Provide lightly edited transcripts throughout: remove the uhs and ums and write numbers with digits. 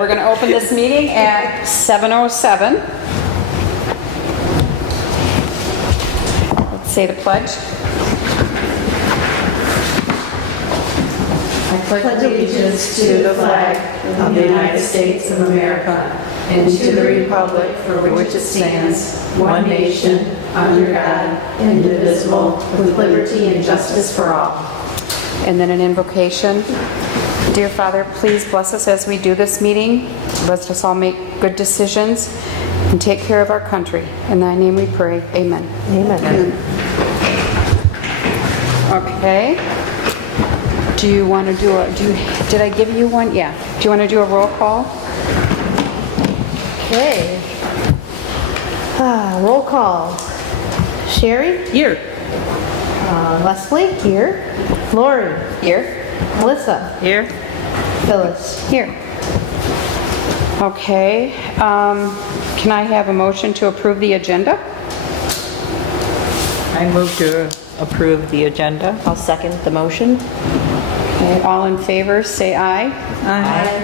We're going to open this meeting at 7:07. Let's say the pledge. I pledge allegiance to the flag of the United States of America and to the republic for which it stands, one nation, under God, indivisible, with liberty and justice for all. And then an invocation. Dear Father, please bless us as we do this meeting. Let us all make good decisions and take care of our country. In thy name we pray. Amen. Amen. Okay. Do you want to do did I give you one? Yeah. Do you want to do a roll call? Okay. Roll call. Sherry? Here. Leslie? Here. Lori? Here. Melissa? Here. Phyllis? Here. Okay. Can I have a motion to approve the agenda? I move to approve the agenda. I'll second the motion. Okay, all in favor, say aye. Aye.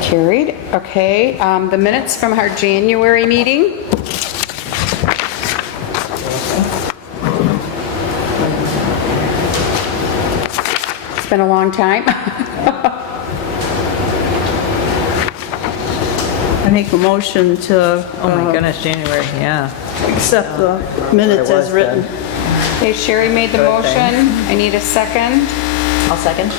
Carried. Okay, the minutes from our January meeting. It's been a long time. I make a motion to Oh my goodness, January, yeah. accept the minutes as written. Okay, Sherry made the Good, motion. thanks. I need a second. I'll second.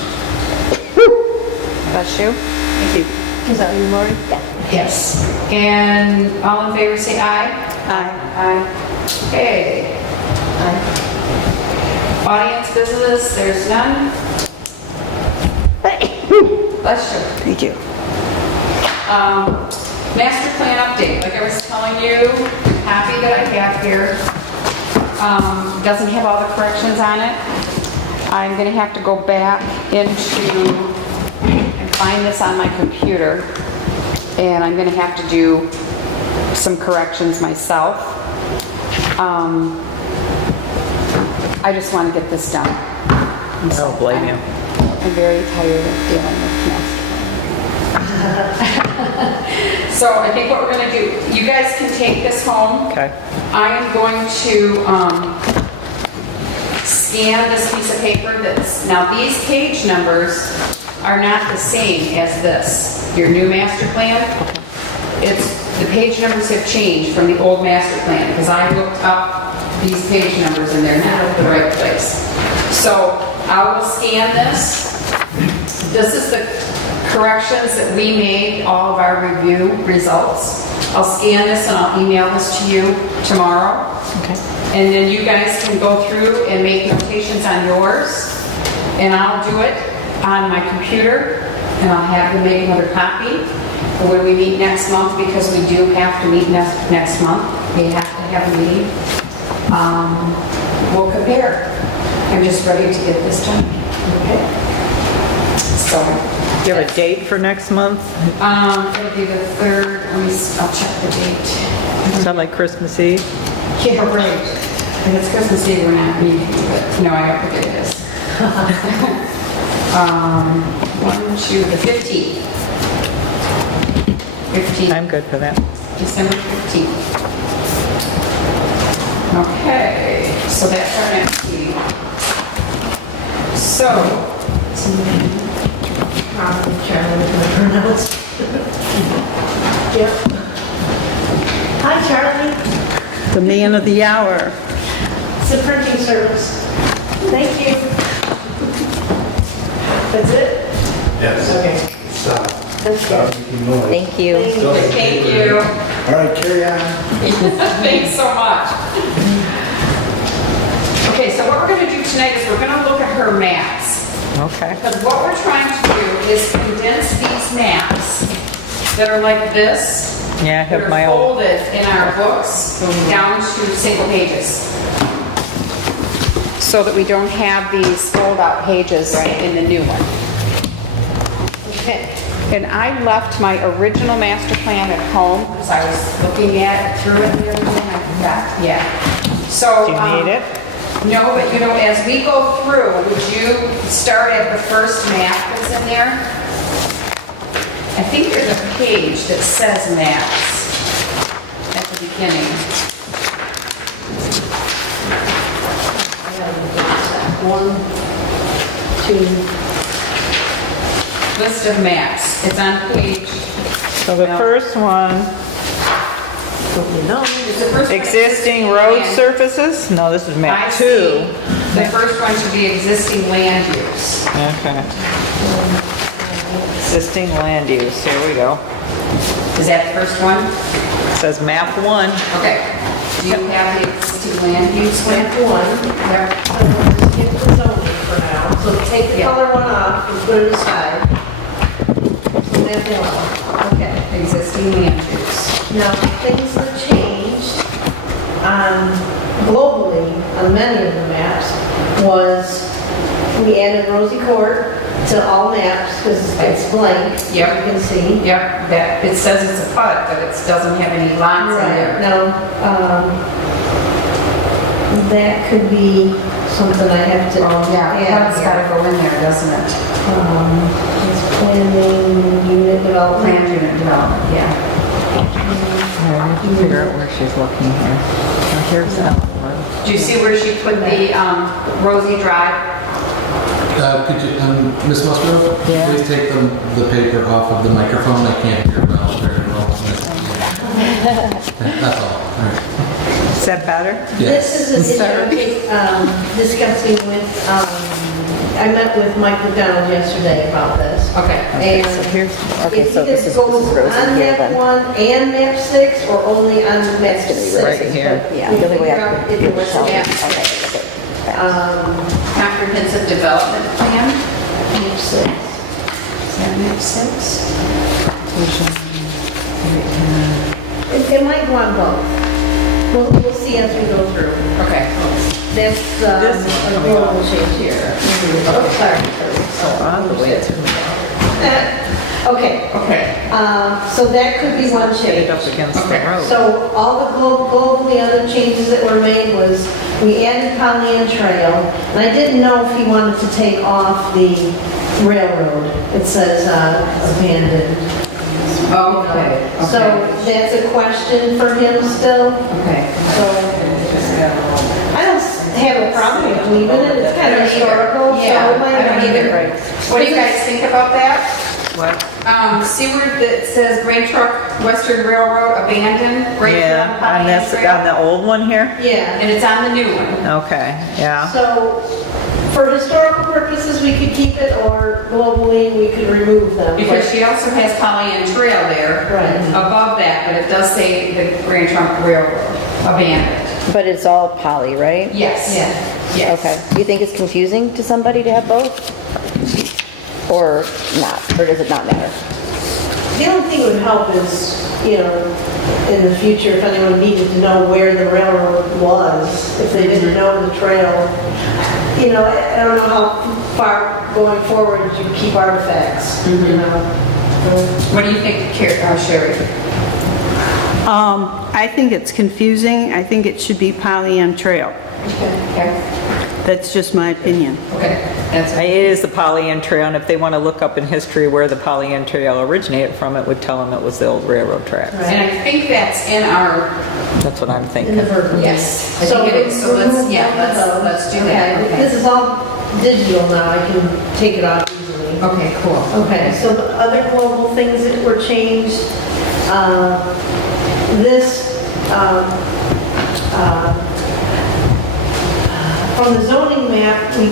Bless you. Thank you. Is that you, Lori? Yeah. Yes. And all in favor, say aye. Aye. Aye. Okay. Audience business, there's none. Bless you. Thank you. Master plan update, like I was telling you, copy that I have here, doesn't have all the corrections on it. I'm gonna have to go back into and find this on my computer, and I'm gonna have to do some corrections myself. I just want to get this done. I don't blame you. I'm very tired of dealing with master So I think what we're going to do, you guys can take this home. Okay. I am going to scan this piece of paper now these page numbers are not the same as this, your new master plan. The page numbers have changed from the old master plan because I looked up these page numbers and they're not at the right place. So I will scan this. This is the corrections that we made, all of our review results. I'll scan this and I'll email this to you tomorrow. Okay. And then you guys can go through and make notations on yours. And I'll do it on my computer and I'll have them make another copy for when we meet next month, because we do have to meet next month. We have to have a meeting. We'll compare. I'm just ready to get this done. Okay. So. Do you have a date for next month? It'll be the 3rd. I'll check the date. Sound like Christmas Eve? Yeah, right. If it's Christmas Eve, we're not meeting, but no, I don't think it is. the 15th. 15th. I'm good for that. December 15th. Okay, so that's our next meeting. So, Hi, Charlie. The man of the hour. It's the printing service. Thank you. That's it? Yes. Okay. Stop. Okay. Stop making noise. Thank you. thank you. All right, carry on. Thanks so much. Okay, so what we're going to do tonight is we're going to look at her maps. Okay. Because what we're trying to do is condense these maps that are like this. Yeah, I have my They're old. folded in our books down to single pages. So that we don't have these fold-out pages in the new one. Okay. And I left my original master plan at home because I was looking at it through it and everything. I forgot. Yeah. So. Do you need it? No, but as we go through, would you start at the first map that's in there? think there's a page that says maps at the beginning. One, two, List of maps. It's on page, So the first one, it's the first one. existing road land. surfaces? No, this is I map see. 2. The first one should be existing land use. Okay. Existing land use, here we go. Is that the first one? It says map 1. Okay. Do you have the existing land use step one? one. There. I want to skip the zoning for now, so take the Yeah. color one off and put it aside. So that's the one. Okay. Existing land use. Now, things that changed globally on many of the maps was we added Rosie Court to all maps because it's blank, as you Yep. can see. Yep, that, it says it's a PUD, but it doesn't have any lots in Right, there. now, that could be something I have to Yeah, add PUD's gotta here. go in there, doesn't it? It's planning, unit development. Land unit development, yeah. I have to figure out where she's looking here. Oh, here's that one. Do you see where she put the Rosie Drive? Could you, Ms. Musgrove? Yeah. Please take the paper off of the microphone. I can't hear well very well. That's all. All right. Is that better? This is an Sorry. issue, discussing with, I met with Mike McDonald yesterday about this. Okay. And So here's, okay, if so this this is goes Rosie on here map then. 1 and map 6, or only on map 6? Right here. Yeah, the only way Figure I out could if it was tell. a Okay, map. okay. Comprehensive development plan? Map 6. Is that map 6? It might go on both. We'll see as we go through. Okay. That's This is a coming global change here. Oh, sorry. On the way to Okay, Okay. so that could be one get it change. up against the Okay. road. So all the globally other changes that were made was we added Pollyant Trail, and I didn't know if he wanted to take off the railroad. It says abandoned. Okay. So that's a question for him still. Okay. So I don't have a problem with leaving it. It's kind of historical. so Yeah, it might I don't not either. be right. What do you guys think about that? What? See where it says Grain Truck Western Railroad abandoned? Right here Yeah, on Pollyant this, Trail? on the old one here? Yeah. And it's on the new one. Okay, yeah. So for historical purposes, we could keep it, or globally, we could remove them. Because she also has Pollyant Trail there. Right. Above that, but it does say the Grand Trunk Railroad abandoned. But it's all poly, right? Yes. Yeah. Yes. Okay. Do you think it's confusing to somebody to have both? Or not? Or does it not matter? The only thing that would help is, in the future, if anyone needed to know where the railroad was, if they didn't know the trail. I don't know how far going forward you keep artifacts, What do you think, Sherry? I think it's confusing. I think it should be Pollyant Trail. Okay. That's just my opinion. Okay. That's It is the Pollyant Trail, and if they want to look up in history where the Pollyant Trail originated from, it would tell them it was the old railroad tracks. And I think that's in our, That's what I'm in thinking. the verbiage. yes. I think it is. So let's do that. Okay, Okay. this is all digital now, I can take it off easily. Okay, cool. Okay, so the other global things that were changed, from the zoning map, we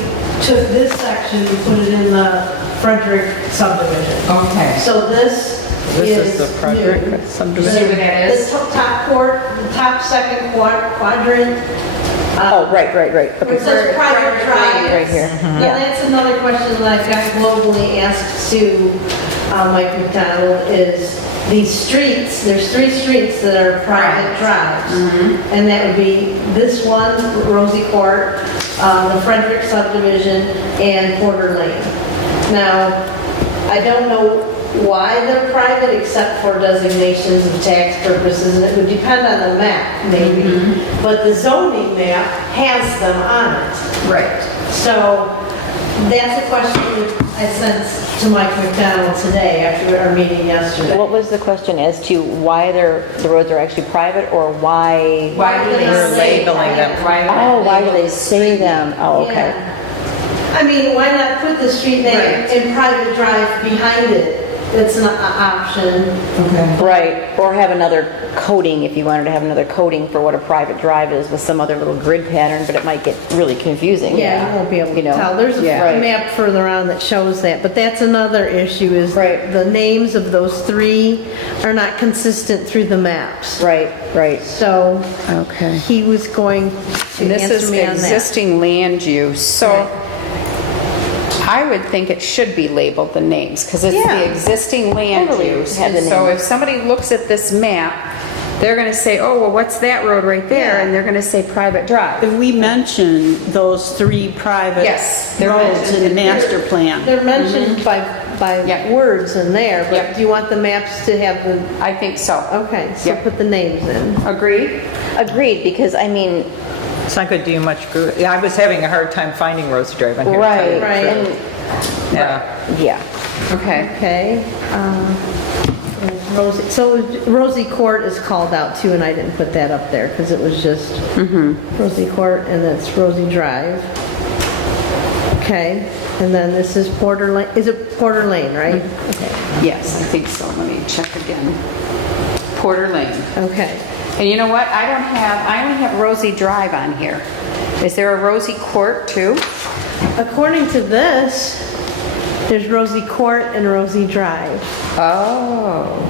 took this section and put it in the Frederick subdivision. Okay. So this This is the new. Frederick You see subdivision. what that is? The top second quadrant. Oh, right. Where it Okay. says private drive. Right here. Now, Yeah. that's another question that I've got globally asked to Mike McDonald is these streets, there's 3 streets that are private drives. And that would be this one, Rosie Court, the Frederick subdivision, and Porter Lane. Now, I don't know why they're private except for designations of tax purposes, and it would depend on the map, maybe. But the zoning map has them on it. Right. So that's a question I sent to Mike McDonald today after our meeting yesterday. What was the question as to why the roads are actually private, or why? Why do they They're say labeling them private? Oh, why do they say them? Oh, okay. Yeah. I mean, why not put the street name Right. and private drive behind it? It's an option. Right, or have another coding, if you wanted to have another coding for what a private drive is with some other little grid pattern, but it might get really confusing. Yeah, you won't be able You to know, tell. There's a yeah. map further on that shows that, but that's another issue is Right. the names of those three are not consistent through the maps. Right, right. So Okay. he was going to And this answer is me on that. existing land use, so I would think it should be labeled the names, because it's Yeah. the existing land Totally use. have the And so name. if somebody looks at this map, they're gonna say, oh, well, what's that road right there? Yeah. And they're gonna say private drive. If we mention those three private Yes, they're roads mentioned. in the master plan, They're mentioned by Yep. words in there, but Yep. do you want the maps to have the, I think so. okay, so Yep. put the names in. Agreed? Agreed, because I mean, It's not going to do you much good. Yeah, I was having a hard time finding Rose Drive on here. to tell you right, the Right. truth. and, Yeah. yeah. Okay. Okay. Rosie, so Rosie Court is called out too, and I didn't put that up there because it was just Rosie Court, and that's Rosie Drive. Okay, and then this is Porter Lane, is it Porter Lane, right? Yes, I think so. Let me check again. Porter Lane. Okay. And you know what? I only have Rosie Drive on here. Is there a Rosie Court too? According to this, there's Rosie Court and Rosie Drive. Oh.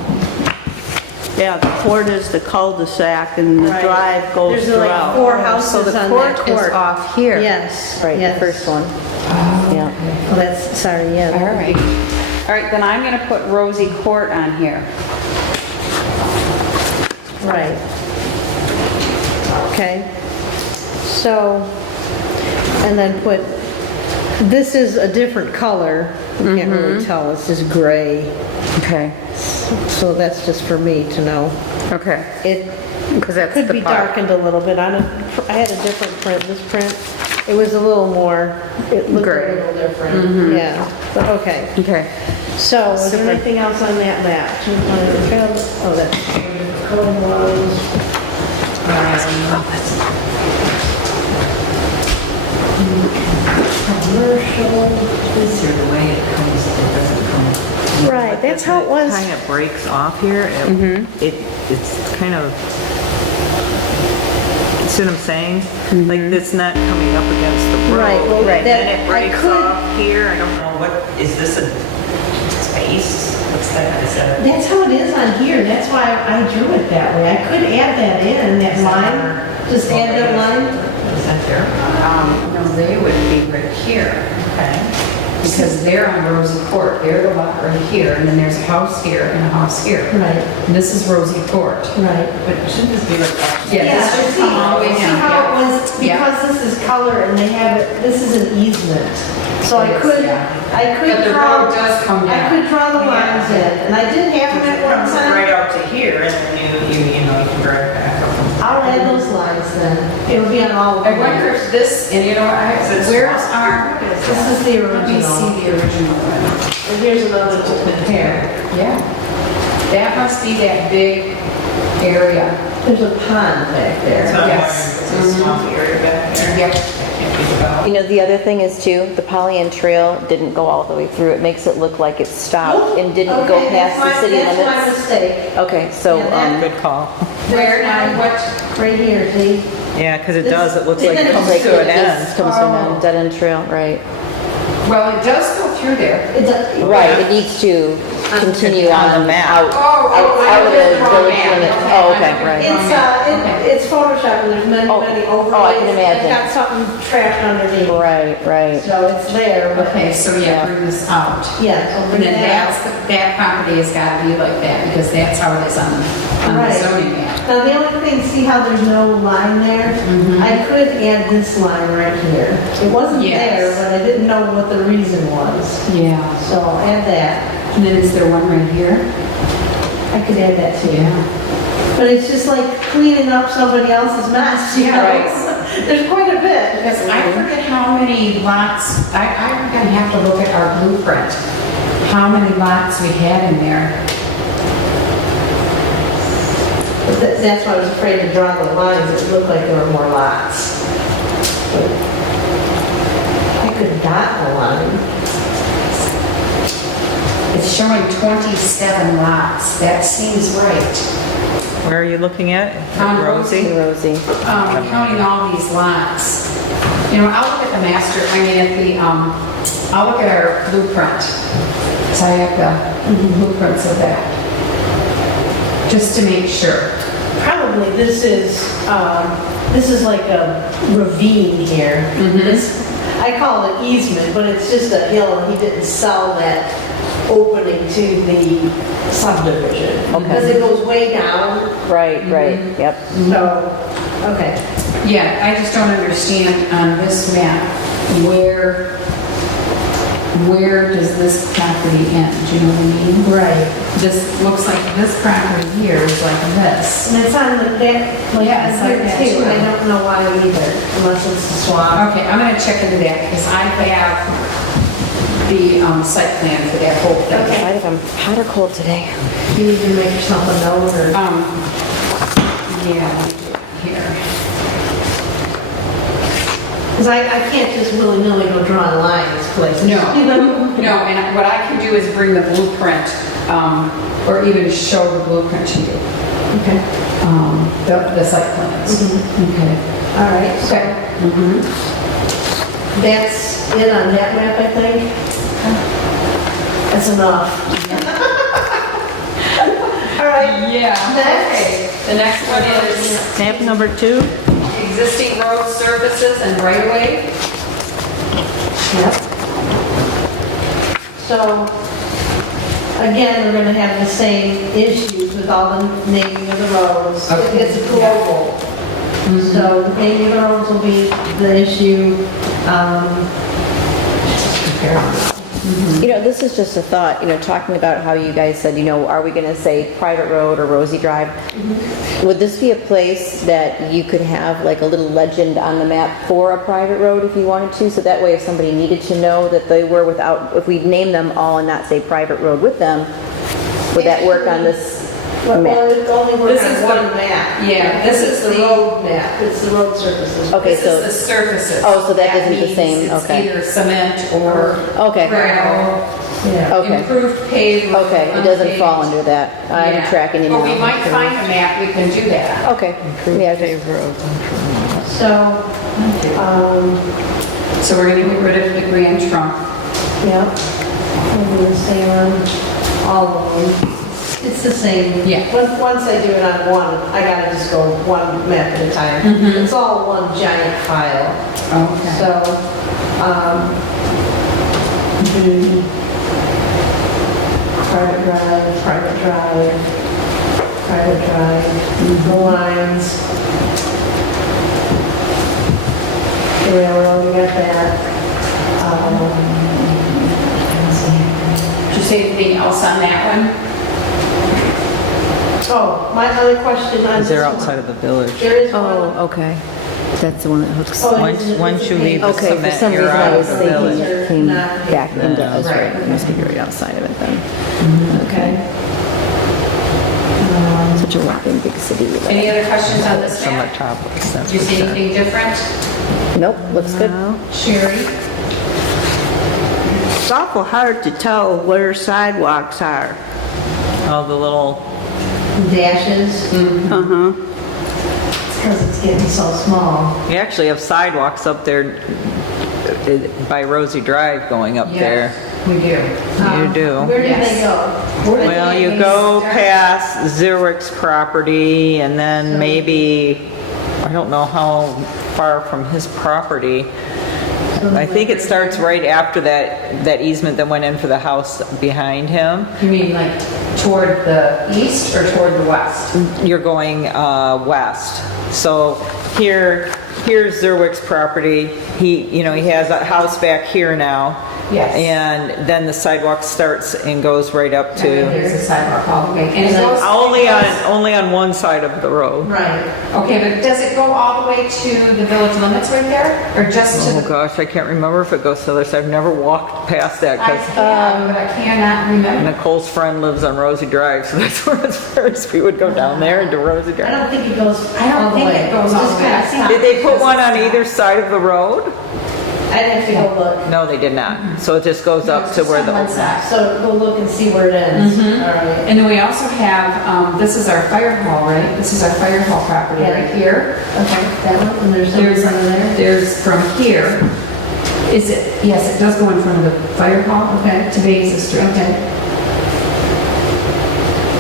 yeah, the court is the cul-de-sac and the Right. drive goes There's like throughout. four So houses the on court that is court. off here. Yes. Right, the yes. first one. Yeah. Well, that's, sorry, yeah. All right. All right, then I'm gonna put Rosie Court on here. Right. Okay. So, and then put, this is a different color. You can't really tell, it's just gray. Okay. So that's just for me to know. Okay. It Because that's could the be part. darkened a little bit. I had a different print, this print. It was a little more, it looked a Gray. little different. Yeah, but okay. Okay. So, is there Super. anything else on that map? Oh, that's coding was. Commercial. This here, the way it comes, it doesn't come. Right, that's how it was. Kind of breaks off here. It's kind of, see what I'm saying? Like it's not coming up against the road. Right, well, And then that- it breaks I could- off here. I don't know what, is this a space? What's that? Is that? That's how it is on here, that's why I drew it that way. I could add that in, that line, just add that line. Is that there? No, they would be right here. Okay. Because they're on Rosie Court. They're the lot right here, and then there's a house here and a house here. Right, And this is Rosie Court. right. But shouldn't this be like that? Yeah, this should see, come all the way see down. how it was, Yeah. because this is color and they have it, this is an easement. So I could, Yeah. I But could the draw, road does come I down. could draw the lines in, and I did have them at one Runs time. right out to here, and then you can drive back up. I'll add those lines then. It'll be on all of I them. wonder if this, and you know, where's our, This is the let me original. see the original one. And here's another to compare. Yeah. That must be that big area. There's a pond back there. Yes. It's a swampy area back there. Yep. Can't be developed. You know, the other thing is too, the Pollyant Trail didn't go all the way through. It makes it look like it stopped and didn't go Okay, past the city That's my limits. mistake. Okay, so, Yeah, that- Good call. Where now, what? Right here, see? Yeah, because it does, it looks like it Isn't it comes like to an it end. just comes to an end, dead end trail, right. Well, it does go through there. It's a, Right, it needs to continue On the on map. out, Oh, out of the village map. limits. Okay, Oh, I'm okay, looking right. for it's Photoshop, and there's many, Oh, many oh, overlays. I can imagine. It's got something trashed underneath. Right, right. So it's there, but, Okay, so yeah, bring this out. yeah, so And bring then that out. that property has got to be like that, because that's how it is on the Right. zoning map. Now, the only thing, see how there's no line there? I could add this line right here. It wasn't Yes. there, but I didn't know what the reason was. Yeah. So I'll add that. And then is there one right here? I could add that too. Yeah. But it's just like cleaning up somebody else's mess, you know? Right. There's quite a bit. Because I forget how many lots, I'm gonna have to look at our blueprint, how many lots we had in there. That's why I was afraid to draw the lines. It looked like there were more lots. But I could dot the line. It's showing 27 lots, that seems right. Where are you looking at? On Rosie? Rosie. Counting all these lots. You know, I'll look at the master, I'll look at our blueprint. So I have the blueprints of that. Just to make sure. Probably this is like a ravine here. This, I call it easement, but it's just a hill, and he didn't sell that opening to the subdivision. Okay. Because it goes way down, Right, yep. so, okay. Yeah, I just don't understand on this map, where does this property end? Do you know what I mean? Right. This looks like this property here is like this. And it's on the, that, like, Yeah, it's like here that too. too. I don't know why either, unless it's a swamp. Okay, I'm gonna check into that because I have the site plan for that whole thing. Okay. Right, if I'm hot or cold today. You need to make yourself a note or. Yeah, let me do it here. Because I can't just willy-nilly go draw lines places. No, and what I can do is bring the blueprint, or even show the blueprint to you, Okay. the site plans. Okay. All right, so Okay. that's it on that map, I think. That's enough. All right. Yeah. Next. Okay. The next one is Map number 2. existing road services and right-of-way. Yep. So, again, we're gonna have the same issues with all the naming of the roads. Okay. It's global. So, the naming of the roads will be the issue. You know, this is just a thought, talking about how you guys said, are we gonna say private road or Rosie Drive? Would this be a place that you could have like a little legend on the map for a private road if you wanted to? So that way if somebody needed to know that they were without, if we name them all and not say private road with them, would that work on this Well, map? it only works This is on one the- map. yeah, this is the the- road map. It's the road surfaces. Okay, This so, is the surfaces. Oh, so that isn't the means same, it's okay. either cement or Okay. gravel, Yeah. okay, improved paved. okay, it doesn't unpaved. fall under that. I'm Yeah. tracking you now. But we might find a map, we can do that. Okay, yeah, just- So, So we're gonna get rid of the Grand Trunk. yeah, we'll do the same on all of them. It's the same. Yeah. Once I do it on one, I gotta just go one map at a time. It's all one giant file. Okay. So, the private drive, the lines. The railroad, we got that. Let's see. Did you say anything else on that one? Oh, my other question on Because they're this one. outside of the village. There is one. Oh, okay. That's the one that hooks. Oh, Once it's- once it's you a leave the page. Okay, for cement, some you're reason out I of was the thinking village. it came Not- back into, that's Right. right, it must be right outside of it then. Okay. Such a whopping big city. we live in. Any other questions on this From the map? top of the center. Do you see anything different? Nope, looks good. Sherry? It's awful hard to tell where sidewalks are. All the little, Dashes, Uh-huh. because it's getting so small. you actually have sidewalks up there by Rosie Drive going up there. We do. You do. Where did Yes. they go? Well, you go past Zerwick's property and then maybe, I don't know how far from his property. I think it starts right after that easement that went in for the house behind him. You mean like toward the east or toward the west? You're going west. So here's Zerwick's property. He has a house back here now. Yes. And then the sidewalk starts and goes right up And to, there's a sidewalk all the way. And it goes. only on one side of the road. Right. Okay, but does it go all the way to the village limits right there? Or just to Oh the? gosh, I can't remember if it goes to the other side. I've never walked past that I because can, but I cannot remember. Nicole's friend lives on Rosie Drive, so that's where at first we would go down there into Rosie I Drive. don't think it goes I don't all the think way. it goes all Just the way. kinda see- Did they put one on either side of the road? I'd have to go look. No, they did not. So it just goes up to where the, One side. So go look and see where it ends. Mm-hmm. All right. And then we also have, this is our fire hall, right? This is our fire hall property Yeah. right here. Okay, that one, and there's There's, something under there. there's from here, is it, yes, it does go in front of the fire hall, okay, to Basin Street, okay.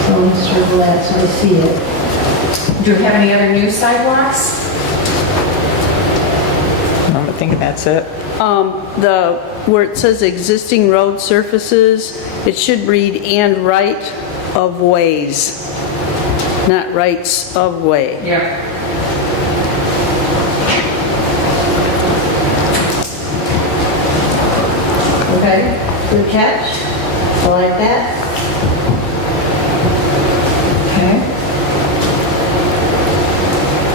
So I'm gonna circle that so I see it. Do we have any other new sidewalks? I'm thinking that's it. Where it says existing road surfaces, it should read "and right of ways," not rights of way. Yeah. Okay, good catch. I like that. Okay.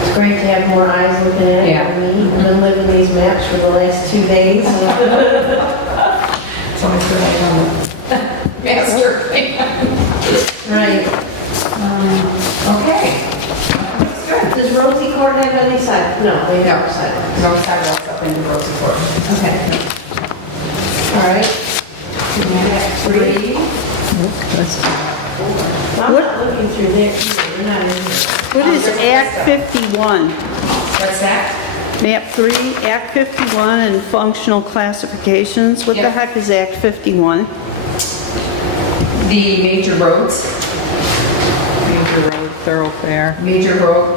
It's great to have more eyes looking at it Yeah. than me. I've been living these maps for the last 2 days. It's always good to have a master plan. Right. Okay. That's good. Does Rosie Court have any side? No, they No, have sidewalks. no sidewalks up into Rosie Court. Okay. All right. Three. I'm not looking through there either. They're not in here. What is Act 51? What's that? Map 3, Act 51 and functional classifications. What the Yeah. heck is Act 51? The major roads, Major road thoroughfare. major road.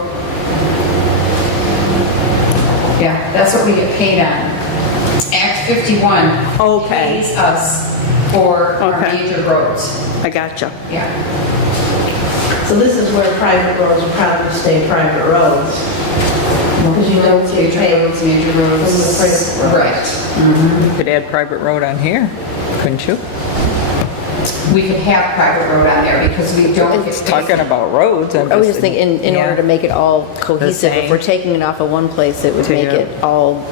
Yeah, that's what we get paid on. Act 51 Okay. pays us for our Okay. major roads. I gotcha. Yeah. So this is where private roads will probably stay private roads. Because you don't get Major paid roads, major roads. from the private roads. Right. You could add private road on here, couldn't you? We could have private road on there because we don't get It's paid. talking about roads. I was just thinking, in order to make it all cohesive, if same. we're taking it off of one place, it would To- make it all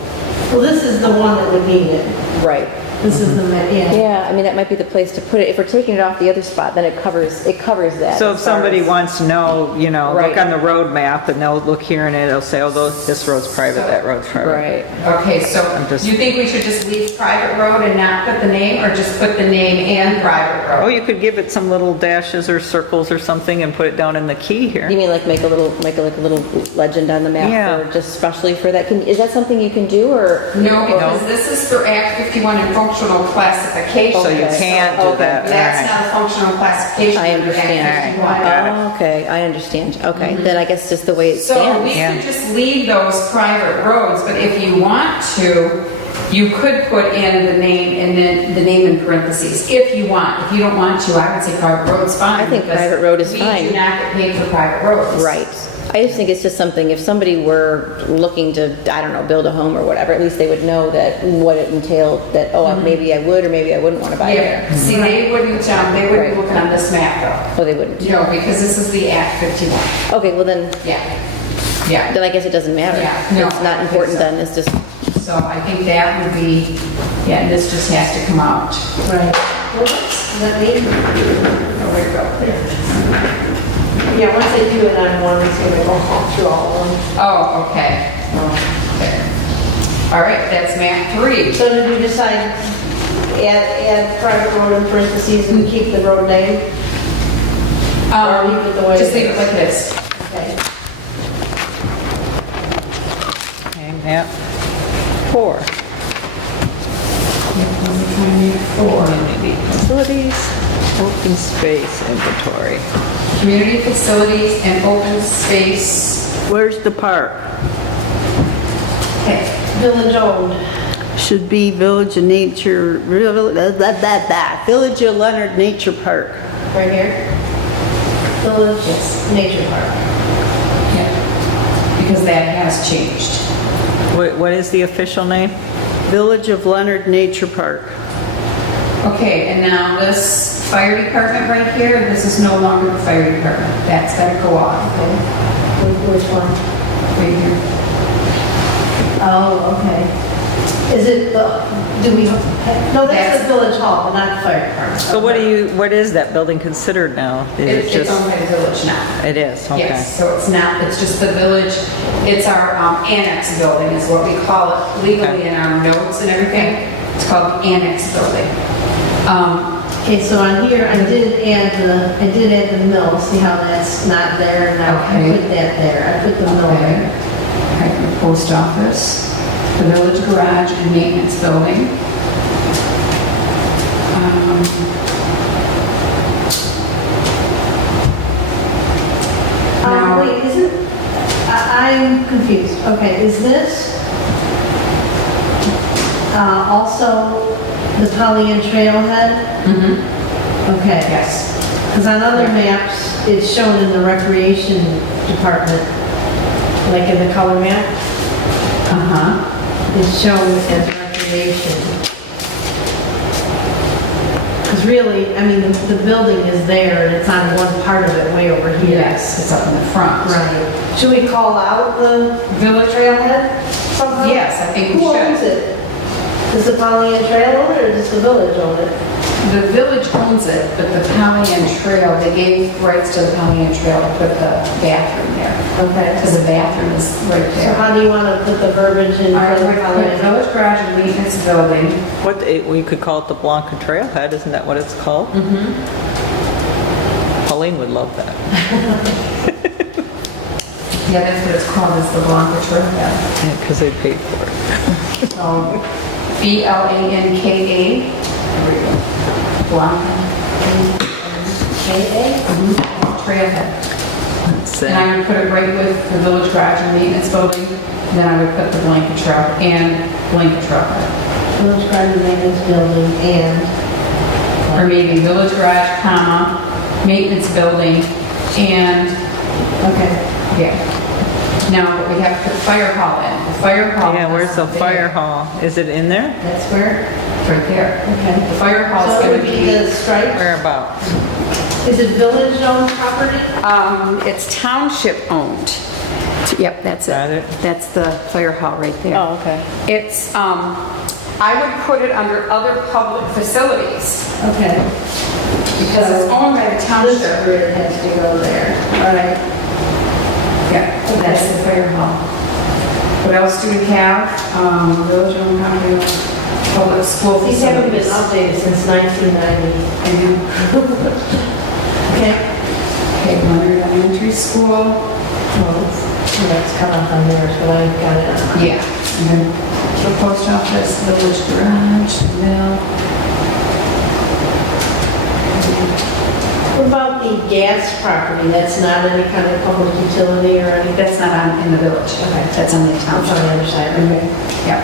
Well, this is the one that would need it. right. This is the, yeah. Yeah, I mean, that might be the place to put it. If we're taking it off the other spot, then it covers that. So as if far somebody as- wants to know, you know, look Right. on the road map and they'll look here and it'll say, oh, this road's private, that road's private. Right. Okay, so just- do you think we should just leave private road and not put the name, or just put the name and private Oh, road? you could give it some little dashes or circles or something and put it down in the key here. You mean like make like a little legend on the map Yeah. for just specially for that? Is that something you can do or? No, because this is for Act 51 and functional classification. So you Okay. can't do Okay. that. That's Alright. not a functional classification. I under Act understand. 51. Oh, okay, I understand. Okay, then I guess just the way it So we stands. could just leave those private roads, but if you want to, you could put in the name and then the name in parentheses, if you want. If you don't want to, I would say private road's fine. I think because private road is We fine. do not get paid for private roads. Right. I just think it's just something, if somebody were looking to, I don't know, build a home or whatever, at least they would know that what it entailed, that, oh, maybe I would or maybe I wouldn't want to buy Yeah, there. see, they wouldn't be Right. looking on this map though. Oh, they wouldn't. No, because this is the Act 51. Okay, well then, Yeah. Yeah. then I guess it doesn't matter. Yeah, no, It's I not don't think important so. then, it's just, So I think that would be, yeah, this just has to come out. Right. Does that mean? Oh, where'd it go? Yeah, once they do it on one, it's gonna go all through all of them. Oh, okay. Okay. All right, that's map 3. So did we decide add private road in parentheses and keep the road name? Or leave it the way Just it leave it is? like this. Okay. Okay, map 4. Community facilities, open space inventory. Community facilities and open space. Where's the park? Okay. Village owned. Should be Village of Nature, Village of Leonard Nature Park. Right here? Village Nature Park. Yeah. Because that has changed. What is the official name? Village of Leonard Nature Park. Okay, and now this fire department right here, this is no longer the fire department. That's gotta go off. Which one? Right here. Oh, okay. Is it the, do we, no, that's the village hall, but not the fire department. So what is that building considered now? Is it It's just? owned by the village now. It is, okay. Yes, so it's not, it's just the village, it's our annex building is what we call it legally in our notes and everything. It's called the annex building. Okay, so on here, I did add the mill, see how that's not there, and now I Okay. put that there, I put the mill Okay. there. Right, the post office, the village garage and maintenance building. Now- Wait, I'm confused, okay, is this also the Pollyant Trailhead? Okay. Yes. Because on other maps, it's shown in the recreation department, like in the color map, it's shown as recreation. Because really, I mean, the building is there and it's on one part of it way over here. Yes, it's up in the front. Right. Should we call out the Village trailhead somehow? Yes, I think we Who should. owns it? Does the Pollyant Trail own it or does the village own it? The village owns it, but the Pollyant Trail, they gave rights to the Pollyant Trail to put the bathroom there. Okay. Because the bathroom is right So there. how do you want to put the verbiage in I for the would put Pollyant? village garage and maintenance building. We could call it the Blanca Trailhead, isn't that what it's called? Pauline would love that. Yeah, that's what it's called, is the Blanca Trailhead. Because they paid for it. So, B-L-A-N-K-A. There we go. Blanca. Trailhead. So- And I would put it right with the village garage and maintenance building. Then I would put the Blanca Trail and Blanca Trailhead. Village garden maintenance building and, Or maybe village garage, comma, maintenance building, and, okay. yeah. Now, but we have to put fire hall in. The fire hall. Yeah, where's the is fire there. hall? Is it in there? That's where, It's right there. okay. The fire hall So is it going would to be be, the stripe? Whereabouts? Is it village owned property? it's township owned. Yep, that's Got it. it. That's the fire hall right there. Oh, okay. It's, I would put it under other public facilities Okay. because it's owned by the This township. grid has to go there. All right. Yeah, that's the fire hall. What else do we have? Village owned county public school These haven't been facilities. updated since 1990. Okay. Okay, Leonard Elementary School. Well, that's cut off on theirs, but I've got it on mine. Yeah. And then the post office, village garage, mill. What about the gas property? That's not any kind of public utility or anything? That's not on, in the village. Okay. That's on the It's on township. the other side. Okay. Yeah.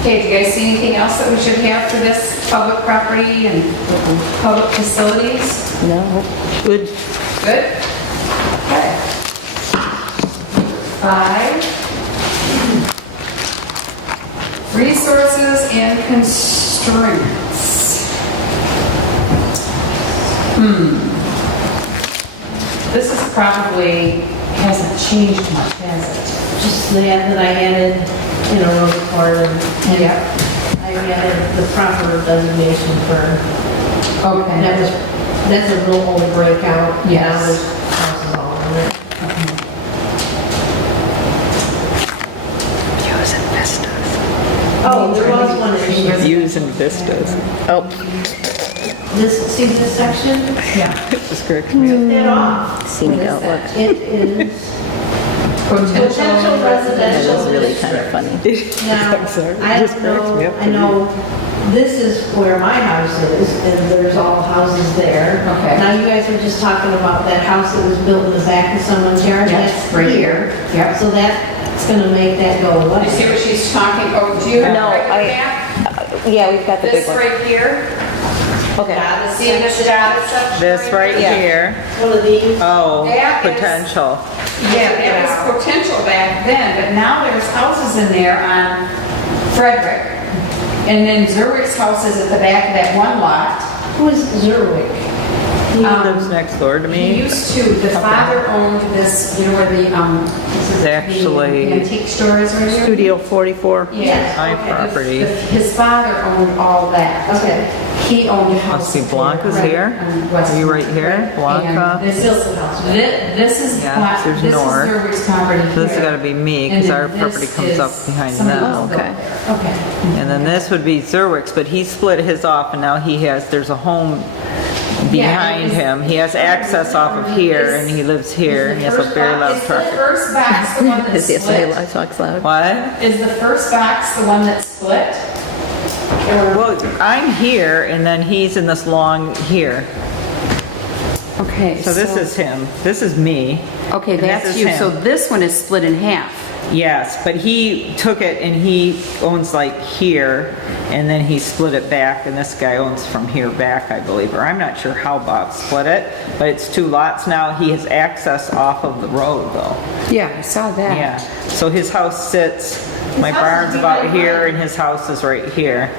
Okay, do you guys see anything else that we should have for this public property and public facilities? No. Good. Good? Okay. 5. Resources and constraints. This is probably, hasn't changed much, has it? Just that I added, you know, road report and Yeah. I added the proper designation for, and that Okay. was, that's a real old breakout. Yes. Now there's houses all on it. Views and vistas. Oh, there was one issue. Views and vistas. Oh, This, see this section? Yeah. this correct. Took that off. Scenic outlook. It is potential That residential was really district. kind of funny. Now, I'm sorry. I Just don't cracks me know, up I to know this is where my house is, and there's all houses there. Okay. Now, you guys were just talking about that house that was built in the back of someone's yard. Yes, That's right here. Yep. So that's gonna make that go away. You see what she's talking, oh, do you have No, the right I- map? Yeah, we've got the big This one. right here? Okay. See this dotted section? This right Yeah. here. One of these. Oh, That is- potential. Yeah, that was potential back then, but now there's houses in there on Frederick. And then Zerwick's house is at the back of that one lot. Who is Zerwick? He lives next door to He me. used to, the father owned this, you know where the, This is actually the antique store is right here? Studio 44. Yeah. my property. His father owned all that. Okay. He owned a house. Must be Blanca's right here. on West Are you right here? And Blanca? This is, this is, Yeah, there's north. Zerwick's property So this has here. got to be me, And because then our this property comes up is behind somebody them. else Oh, okay. built there. Okay. And then this would be Zerwick's, but he split his off and now there's a home behind him. He has access off of here and he lives here and he has a very loud Is the truck. first box the one that's Does he say split? talks loud? What? Is the first box the one that's split? Well, I'm here and then he's in this long here. Okay. So this is him. This is me. Okay, and this that's is you. him. So this one is split in half. Yes, but he took it and he owns like here and then he split it back and this guy owns from here back, I believe. Or I'm not sure how Bob split it, but it's 2 lots now. He has access off of the road though. Yeah, I saw that. Yeah, so his house sits, my house is barn's about behind here mine. and his house is right here.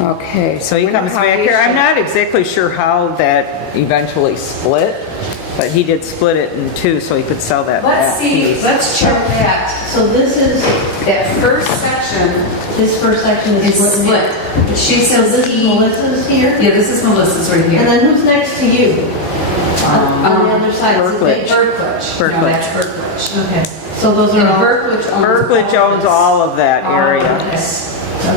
Okay. So he comes back here. I'm not exactly sure how that eventually split, but he did split it in 2 so he could sell that Let's back see, piece. let's check that. So this is, That first section this first section is is split. She So says this is he, Melissa's here? yeah, this is Melissa's right And here. then who's next to you? On the other side? Is it Berklich. Berklich. No, Berklich. that's Berklich. Okay, so those And are all, Berklich owns. Berklich owns all of that all area. of this.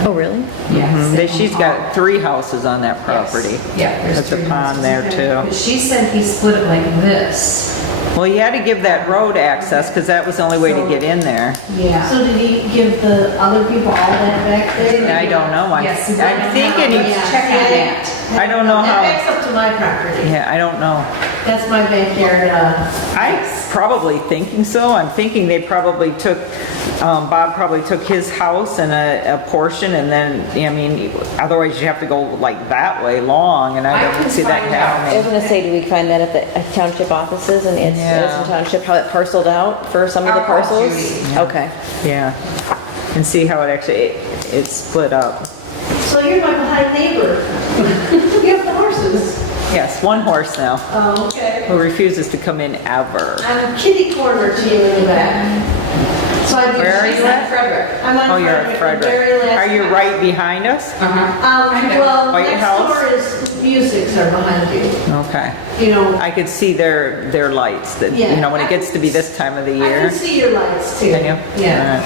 Oh, really? Yes. Mhm. they She's own got 3 houses on that all- property. Yes. Yeah, there's There's a 3 pond houses. there too. But she said he split it like this. Well, he had to give that road access because that was the only way to get in there. Yeah. so did he give the other people all that back there? I don't know. Yes, he I'm did. thinking he, Let's check on that. I don't know That how, backs up to my property. yeah, I don't know. That's my backyard, I'm probably thinking so. I'm thinking they probably took, Bob probably took his house and a portion and then, I mean, otherwise you have to go like that way long and I I don't can see that find out. I was happening. gonna say, do we find that at the township offices and it's Yeah. Edison Township, how it parceled out for some of the I'll call parcels? Judy. Okay. Yeah. And see how it actually, it's split up. so you're my behind neighbor. You have the horses. Yes, 1 horse now, Oh, okay. who refuses to come in ever. I'm kitty corner to you in the back. So I'd be. Where are She's you on at? Frederick. I'm on Oh, you're at Frederick, the very Frederick. last Are you house. right behind us? Well, White next House? door is Music's are behind you. Okay. You know, I could see their lights, that, you Yeah. know, when it gets to be this time of the I year. can see your lights too. Can you? Yeah.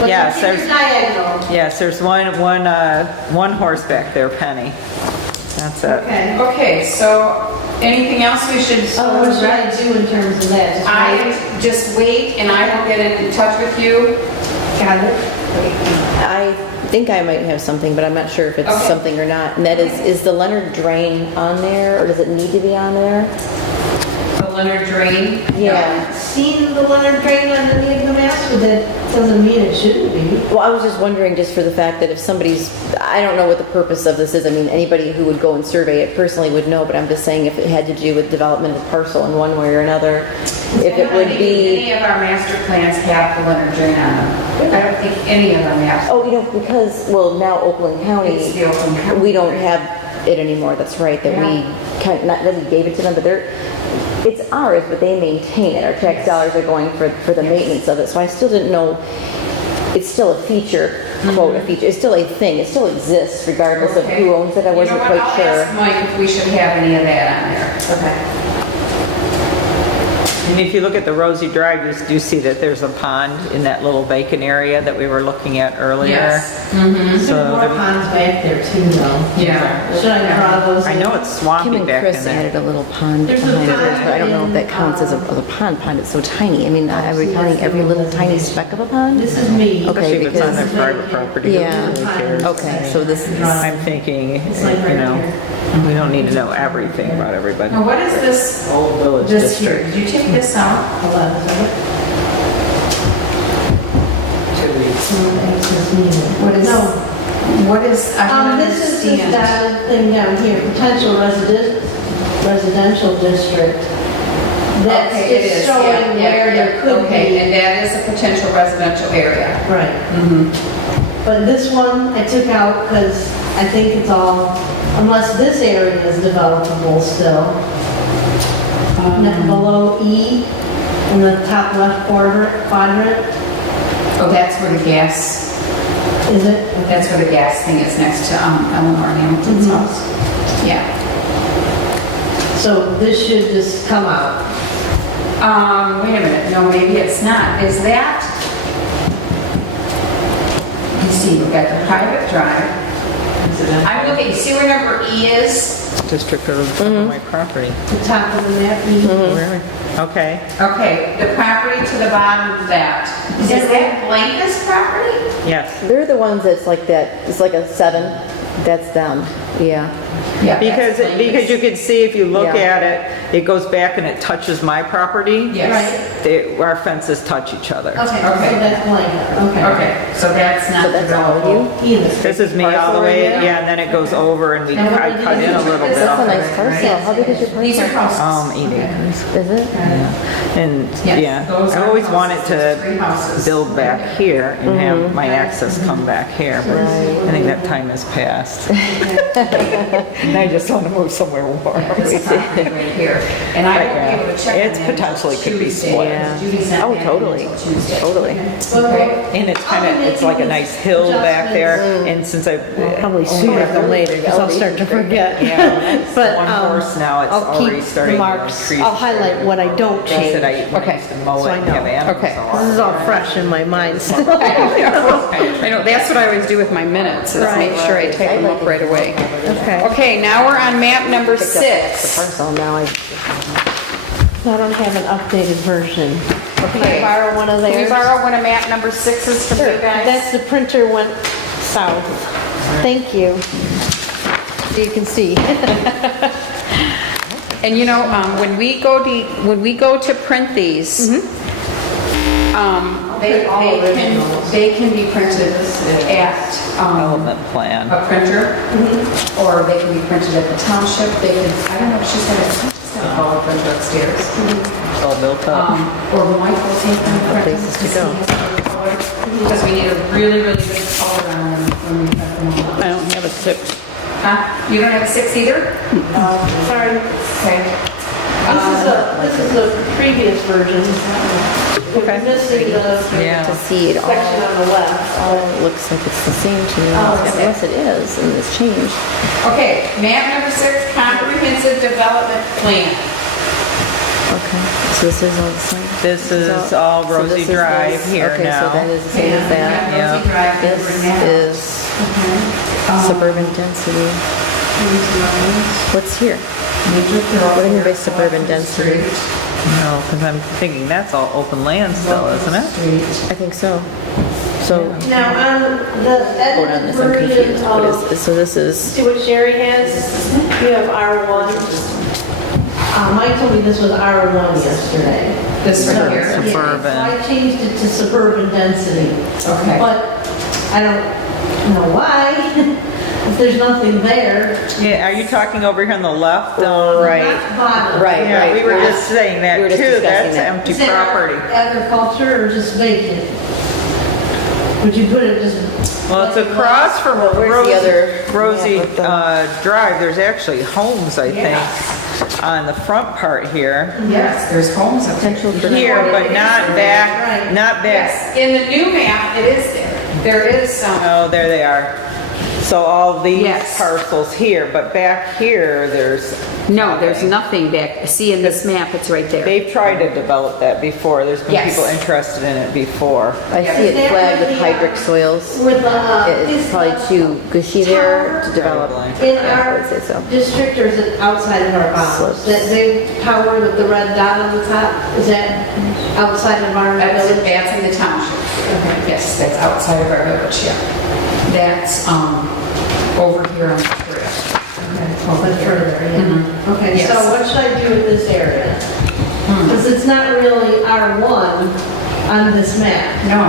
But Yes, keep your there's- diagonal. Yes, there's one horse back there, Penny. That's it. Okay. Okay, so anything else we should? Oh, what should I do in terms of that? Just I wait? just wait and I will get in touch with you. Got it. I think I might have something, but I'm not sure if it's Okay. something or not. And that is the Leonard drain on there, or does it need to be on there? The Leonard Drain. Yeah. Seen the Leonard drain on any of the maps, but that doesn't mean it shouldn't be. Well, I was just wondering, just for the fact that if somebody's, I don't know what the purpose of this is. I mean, anybody who would go and survey it personally would know, but I'm just saying if it had to do with development of parcel in one way or another, if it would be, Any of our master plans have the Leonard Drain on them. I don't think any of them have. oh, you know, because, well, now Oakland It's County, the open county. we don't have it anymore. That's right, that we kind, not that we gave it to them, but it's ours, but they maintain it. Our tax dollars are going for the maintenance of it. So I still didn't know, it's still a feature, quote, a feature, it's still a thing, it still exists regardless of who owns it. I wasn't quite I'll sure. ask Mike if we should have any of that on there. Okay. And if you look at the Rosie Drive, you do see that there's a pond in that little vacant area that we were looking at earlier. Yes. There's So more there- ponds back there too, though. Yeah. Should I draw those I in? know it's Kim swampy and back Chris in there. added a little pond There's a behind it, pond but I don't know if that counts as a pond. It's so tiny. I mean, are we counting every little tiny speck of a pond? This is me. Okay. Especially if it's on their because- private property. who Yeah. really cares? Okay, so this is, I'm thinking, It's like you right know, here. we don't need to know everything about everybody. Now, what is this, Old Village this here? District. Did you take this out? Hold on a second. 2 weeks. What is, No. what is, I don't This is this understand. dotted thing down here, potential residential district. That's Okay, it just is, showing yeah, yeah, where there yeah. could Okay, be. and that is a potential residential area. Right. But this one I took out because I think it's all, unless this area is developable still. Below E, in the top left quadrant, Oh, that's where the gas, is it? that's where the gas thing is next to Eleanor Hamilton's house. Yeah. So this should just come out. Wait a minute, no, maybe it's not. Is that? You see, we've got the private drive. I'm looking, see where number E is? District of my property. The top of the map, E. Really? Okay. Okay, the property to the bottom of that. Is that Blanca's property? Yes. They're the ones that's like that, it's like a 7, that's them, yeah. Yeah. Because you can see if you look Yeah. at it, it goes back and it touches my property. Yes. Our fences touch each other. Okay, so that's Blanca, okay. Okay, so that's not So that's all developable. you? Either. This is me all the way, yeah, and then it goes over and I cut in a little bit That's off a of nice it. parcel, how big is your parcel? These are houses. 8 acres. Is it? And, Yes, yeah, those I are always houses. wanted There's 3 to houses. build back here and have my access come back here. But I think that time has passed. And I just want to move somewhere warm. This property right here. And I won't be able to check on It's that potentially until could be Tuesday, split. because Judy's not Oh, back totally. until Tuesday. Totally. Okay. And it's kind of, it's like a nice hill back there, and since I... Probably sooner than later, because I'll start to forget. Yeah, But, one horse now, it's I'll already keep starting the to marks, increase. I'll highlight what I don't I change. said when I Okay. used to mow So it I and know. have animals Okay. a This is lot. all fresh in my mind still. I know, that's what I always do with my minutes, is make sure I type them up right away. Okay. Okay, now we're on map number The 6. parcel, now I, I don't have an updated version. Can I Okay. borrow one of theirs? Can we borrow one of map number 6's from you guys? That's the printer went south. Thank you. So you can see. And you know, when we go to print these, they can be printed at Development plan. a printer, or they can be printed at the township. They can, I don't know if she's got a color printer upstairs. It's all built up. Or Mike will take them to print them Places to to see go. the color. Because we need a really, really good color on them when we print them all. I don't have a 6. Huh? You don't have a 6 either? Sorry. Okay. This is a previous version. Okay. Missing the Yeah. to see it all, section on the left. all looks like it's the same to me. Oh, okay. Yes, it is, and it's changed. Okay, map number 6, comprehensive development plan. Okay, so this is all the same? This is all so Rosie this is Drive this. here Okay, so that now. is the same as that. Yeah. Rosie Drive, This over now. is suburban density. What's here? What do you mean by suburban density? No, because I'm thinking that's all open land still, isn't it? I think so. So, Now, on the hold on edited this, I'm version confused. What of, is, so this is, see what Sherry has? You have R1. Mike told me this was R1 yesterday. This right here? Yeah, Suburban. so I changed it to suburban density. Okay. But I don't know why. If there's nothing there. Yeah, are you talking over here on the left? right, Not bottom. right, Yeah, right. we were just saying that we were just too, discussing that's that. empty Is that property. agriculture or just vacant? Would you put it just? Well, it's across from Well, where's the other Rosie map with the- Drive, there's actually homes, I think, on the front part here. Yes, there's homes up there. Potential for. Here, but not back, not back. Yes, in the new map, it is there. There is some. Oh, there they are. So all these Yes. parcels here, but back here, there's, No, there's nothing back. See, in this map, it's right there. they've tried to develop that before. There's been Yes. people interested in it before. I see it flagged with hydric soils. With the, It's probably too gushy there to develop. Probably. in Yeah, I our would say so. district, or is it outside of our bounds? That big tower with the red dot on the top, is that outside of our That's village? in the township. Yes, that's outside of our village, yeah. That's, over here on the trail. A bit further, yeah. Okay, Yes. so what should I do with this area? Because it's not really R1 on this map. No.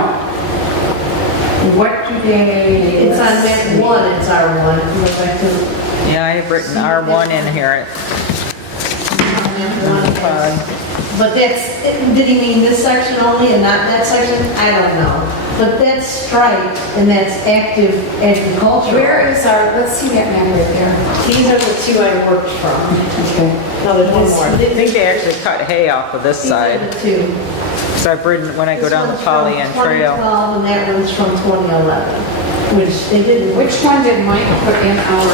What do they? It's on map 1, it's R1. If you look back to- Yeah, I have written R1 in here. But that's, did he mean this section only and not that section? I don't know. But that's striped and that's active agricultural. Where is our, let's see that map right there. These are the two I worked from. Okay. No, there's one more. I think they actually cut hay off of this These are side. the two. Because I've ridden, when I go This down the one's from Pollyant Trail. 2012 and that one's from 2011, which they didn't. Which one did Mike put in our,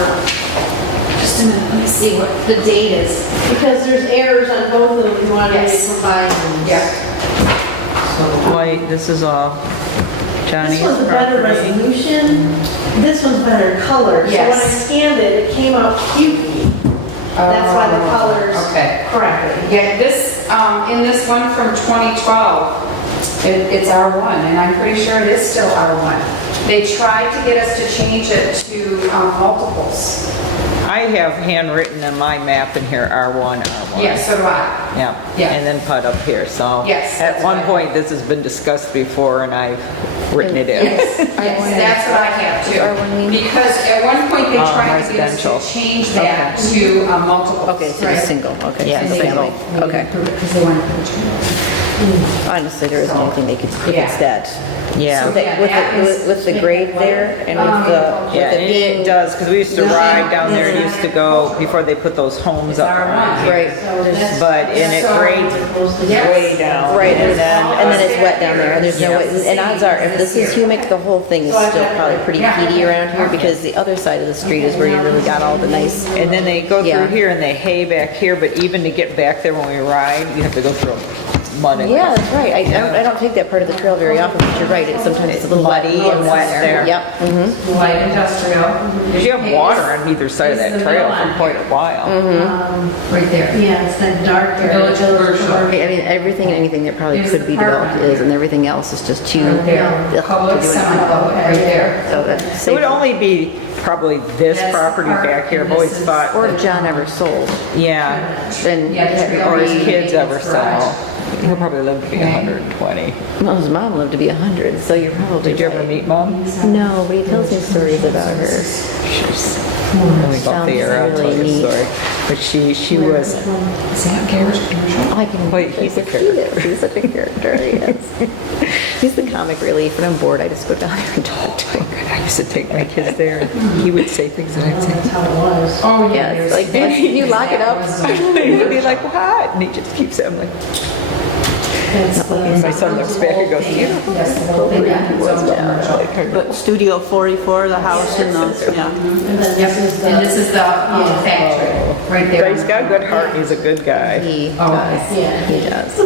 just a minute, let me see what the date is. Because there's errors on both of them, you wanted to Yes. combine them. Yeah. White, this is all Johnny's This one's a better property. resolution, this one's better color. So when I Yes. scanned it, it came out cutey. That's why the color's Okay. correctly. Yeah, this, in this one from 2012, it's R1, and I'm pretty sure it is still R1. They tried to get us to change it to multiples. I have handwritten in my map in here R1, R1. Yeah, so do I. Yeah, Yeah. and then put up here, so. Yes, At that's one right. point, this has been discussed before, and I've written it in. Yes, that's what I have R1 mean? too. Because at one point, they tried to get us residential. to change that to multiples. Okay, so just single, okay. Yeah, so single. family. Okay. Because they wanted to. Honestly, there isn't anything they could, if Yeah. it's that. Yeah. So that is- With the grade there and with the, Yeah, with and it being. it does, because we used to ride down there and used to go, before they put those homes up around here. Right, But, and it grades way down. right, and then, then it's wet down there, and there's no Yeah. way, and odds are, if this is humic, the whole thing is still probably pretty peaty around here, because the other side of the street is where you really got all the nice, and then they go Yeah. through here and they hay back here, but even to get back there when we ride, you have to go through mud and. yeah, that's right, I don't take that part of the trail very often, but you're right, sometimes it's a little Muddy wet. and wet there. Yep, mhm. Light industrial. Because you have water on either side of that trail for quite a while. Right there. Yeah, it's that dark area. Village commercial. I mean, everything and anything that probably Here's could the be park developed right is, and everything else is just too. Right there. ugh, Public, to do anything. semi-public, right there. So that's It would safe. only be probably this That's the property park, back here, I've and always this is- thought, Or if John ever sold, yeah, then, Yeah, the trail or his is- kids ever it's sell. garage. He'll probably live to be Okay. 120. well, his mom lived to be 100, so you're probably Did you ever right. meet Mom? No, but he tells me stories about her. We both the era, I'll tell really you a neat. story. But she was, Is that garage commercial? I can. Wait, he's a He is. He's such a character. He is. He's the comic relief. When I'm bored, I just go down there and talk to him. I used to take my kids there and he would say things that I'd say. That's how it was. Oh, Yeah, it's like, can you lock it up? He'd be like, what? And he just keeps it. I'm like, and my son looks back and goes, you know, Yes, the whole thing happens on commercial. like, I But Studio 44, the house and the, yeah. And then Yep, this is the. and this is the factory, right there. But he's got a good heart and he's a good guy. He Oh, does. yeah. He does.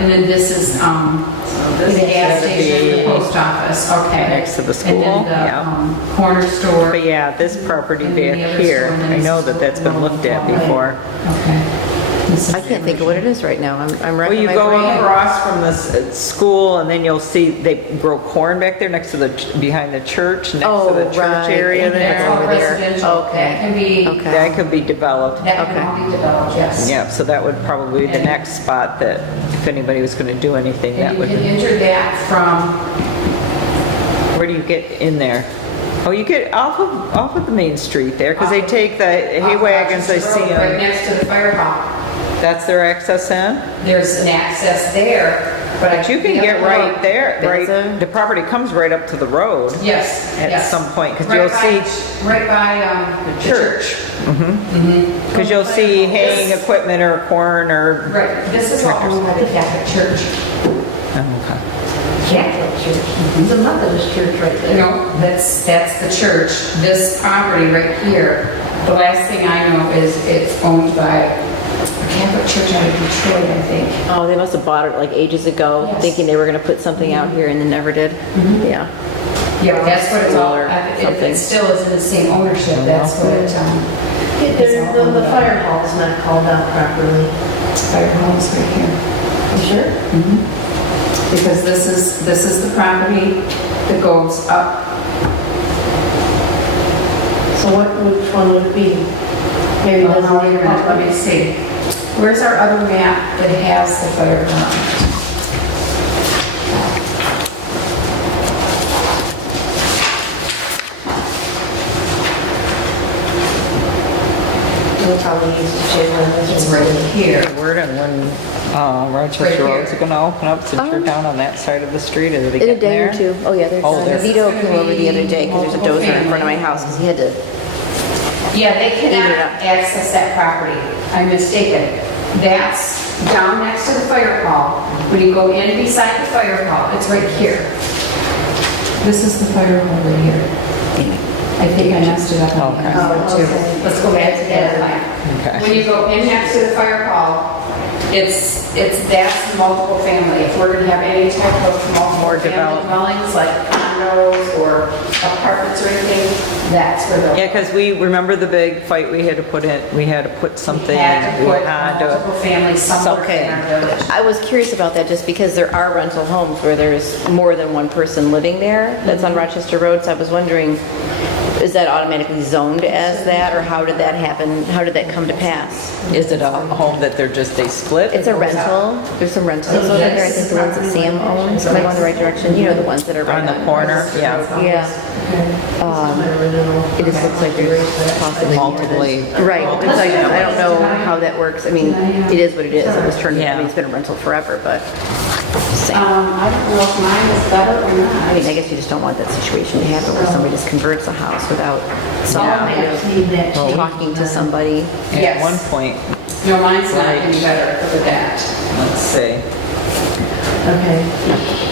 And then this is, the gas would station, the be post office, okay. next to the school, And then yeah. the corner store. But yeah, this property And then back the other here, store, and then I know this that is that's been looked at before. Okay. This is I can't think of what it is right now. I'm Well, wrecking you my go brain. across from this school and then you'll see they grow corn back there next to the, behind the church, next to the church right. area That's there. all over there. residential. Okay. That can be, Okay. That could be developed. that can all be developed, yes. Yeah, so that would probably be the next spot that if anybody was gonna do anything, that And you would, can enter that from, where do you get in there? Oh, you get off of the main street there, because they take the hay wagons, I see Right them. next to the fire hall. That's their access in? There's an access there, But you can get right there, right, There's a- the property comes right up to the road Yes, at yes. some point, because Right you'll by- see, Right by the church. because you'll see haying equipment or corn or, Right, this is all owned by the Catholic Church. oh, okay. Catholic church. It's a Methodist church right there. No, that's the church. This property right here, the last thing I know is it's owned by a Catholic church out of Detroit, I think. Oh, they must have bought it like ages ago, Yes. thinking they were gonna put something out here and then never did. Yeah. Yeah, that's what it's all, Or if something. it still is in the same ownership, that's what it, The fire hall's not called out properly. fire hall is right here. You sure? Because this is the property that goes up. So which one would it be? Maybe it Well, doesn't now wait a even minute, let me see. Where's our other map that has the fire department? We'll probably use the shape limits. It's right here. Word on when Right Rochester here. Road's gonna open up, since you're down on that side of the street, is it In a getting day or there? two. Oh, yeah, there's, Oh, there. Vito came over the other day because there's a dozer in front of my house because he had to, Yeah, they Leave it cannot up. access that property. I'm mistaken. That's down next to the fire hall. When you go in beside the fire hall, it's right here. This is the fire hall right here. I think I messed it up on Okay. too. Let's go back to that line. Okay. When you go in next to the fire hall, that's multiple family. If we're gonna have any type of multiple More family developed. dwellings, like condos or apartments or anything, that's where they'll. Yeah, because we, remember the big fight we had to put in, we had to put something, Had to we put had to, multiple families somewhere Okay. in our village. I was curious about that just because there are rental homes where there's more than one person living there. That's on Rochester Road, so I was wondering, is that automatically zoned as that, or how did that happen? How did that come to pass? is it a home that they split? It's a rental. There's some rentals over there. I think the ones that Sam owns. Am I going the right direction? You know, the ones that are right On the corner, yeah. Yeah. It just looks like there's possibly Multiply. Right. It's like, I don't know how that works. I mean, it is what it is. It was turned, I Yeah. mean, it's been a rental forever, but same. I don't know if mine is better or not. I mean, I guess you just don't want that situation to happen where somebody just converts a house without All some maps need that shape. talking to somebody. At Yes. one point, No, mine's not any better with that. let's see, Okay.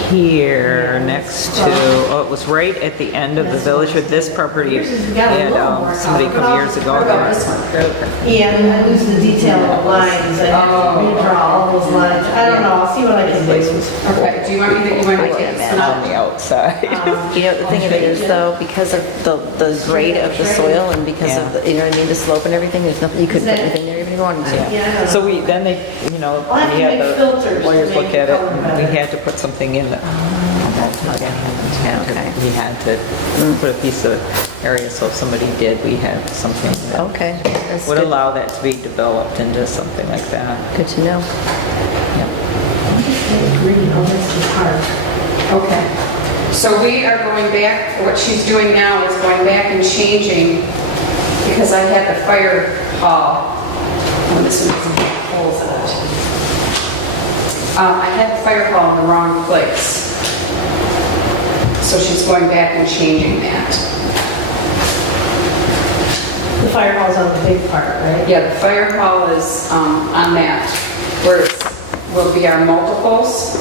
here, next to, it was right at the end of the village with this property. And somebody come years ago. What about this one? Yeah, I lose the detail of the lines, I have to redraw all those lines. I don't know, I'll see what I can Place do. was Okay, do you want me to take this one on out? the outside. You know, the thing of it is though, because of the grade of the soil and because of, the you know what I mean, the slope and everything, there's nothing, you couldn't put anything there even if you wanted to. Yeah, I don't know. So then they, I'll have to we had make the filters lawyers to look make at the it, color and better. we had to put something in the, Okay. we had to put a piece of area, so if somebody did, we had something that Okay, that's would good, allow that to be developed into something like that. good to know. Green, oh, this is hard. Okay. So we are going back, what she's doing now is going back and changing, because I had the fire hall, oh, this one doesn't have holes in it. I had the fire hall in the wrong place. So she's going back and changing that. The fire hall's on the big part, right? Yeah, the fire hall is on that, where it will be our multiples.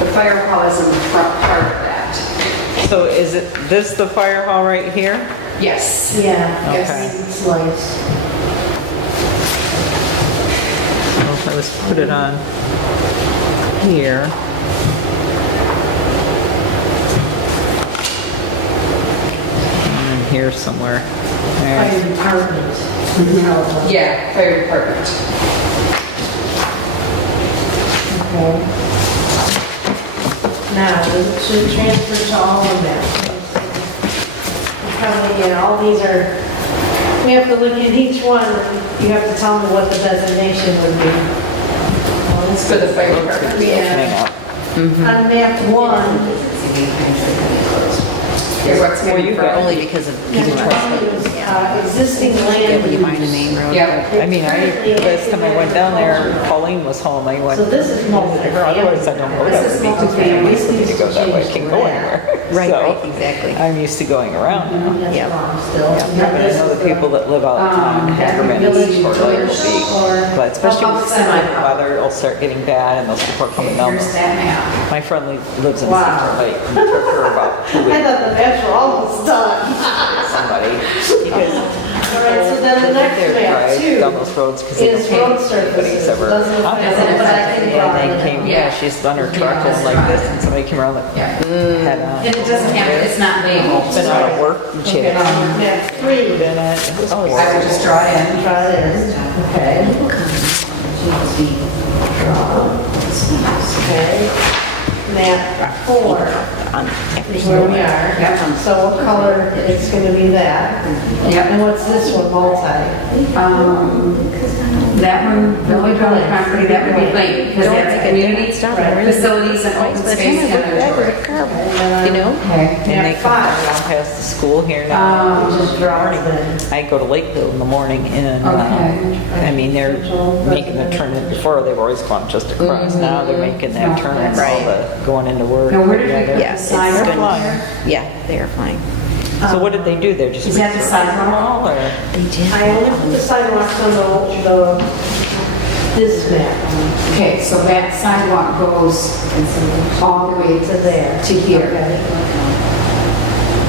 The fire hall is in the front part of that. So is it, this the fire hall right here? Yes. Yeah. Okay. It's slice. Well, if I was to put it on here. And here somewhere. There. Fire department. Yeah, fire department. Okay. Now, it should transfer to all of them. Probably, yeah, all these are, we have to look at each one, you have to tell me what the designation would be. It's for the fire department. We Hang have, up. on map one, Okay, what's Well, you maybe got- Only because of people trust existing when you land find a use. main road. Yeah. I mean, last time I went down there, Pauline was home, I went. So this is multi-family. Otherwise, I don't go that This is way. multi-family. It's easy to go that way, I can't go anywhere. Right, So, right, exactly. I'm used to going around now. That's Yeah. wrong still. But I know the people that live out on Hackerman or like but especially with the weather, it'll start getting bad and those people are coming down. Here's that map. My friend lives in Wow. Center Lake, and it took her about 2 I weeks thought the maps were almost done. somebody. Because All right, so then the next they're map drive two down those roads because they is don't road pay anybody's surfaces. ever. Doesn't affect it, but I can draw And it. they came, yeah, she's on her truck going like this and somebody came around like, Yeah. head on. And it doesn't have, it's not labeled. Been out of work, and she had Map three, been at, it was I would horrible. just draw it in. try this, okay. Draw. Okay. Map four. on after Where school. we are. So what color, it's gonna be that. Yep. And what's this one, multi? That one, village owned property, that would be blank, because that's community facilities and open space inventory. You know? Okay. And they come down past the school here now. Just draws then. I go to Lakeville in the morning and, Okay. I mean, they're making the turn in. Before they were always going just across. Now they're making that turn, all the going into work. Now, where did we Yeah, put Yeah, the it's sidewalk good. here? Yeah, they are flying. So what did they do there? Just Is that the sidewalk? wall or? They did. I only put the sidewalks on this map Okay, so that sidewalk goes all the way to there. to here. Okay.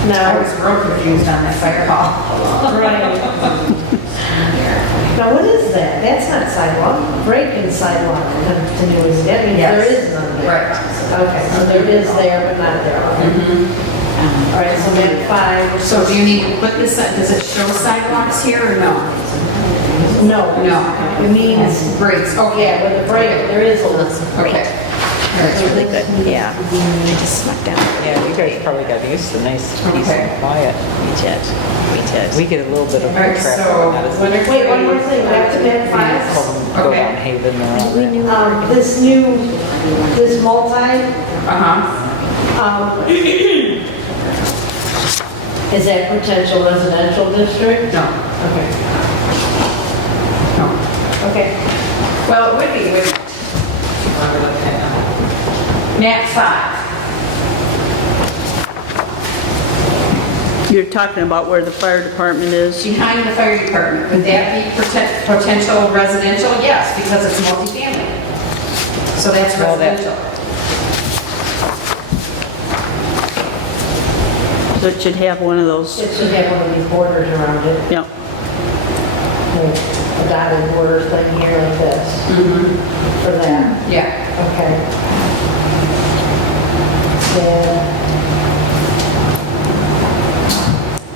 I Now, was real confused on that fire hall. right. Now, what is that? That's not sidewalk. Break in sidewalk continuity. That means there Yes. is none there. Right. Okay, so there is there, but not there. All right, so map 5. So do you need to put this, does it show sidewalks here or no? No. No. It means, Breaks, oh okay. yeah, with the break, there is a little. Okay. That's really good. Yeah. I just snuck down. Yeah, you guys probably got used to nice, peace Okay. and quiet. We did. We did. We get a little bit of All right, traffic. so Not as when much. it's Wait, one more thing, back to map 5. Call them go Okay. down Haven or all We that. knew. This multi, Uh-huh. is that potential residential district? No, Okay. no. Okay. Well, it would be, wouldn't it? Map 5. You're talking about where the fire department is? Behind the fire department, would that be potential residential? Yes, because it's multifamily. So that's Well, that- residential. So it should have one of those, It should have one of these borders around it, yeah. like a dotted border thing here like this, for that. Yeah. Okay. Then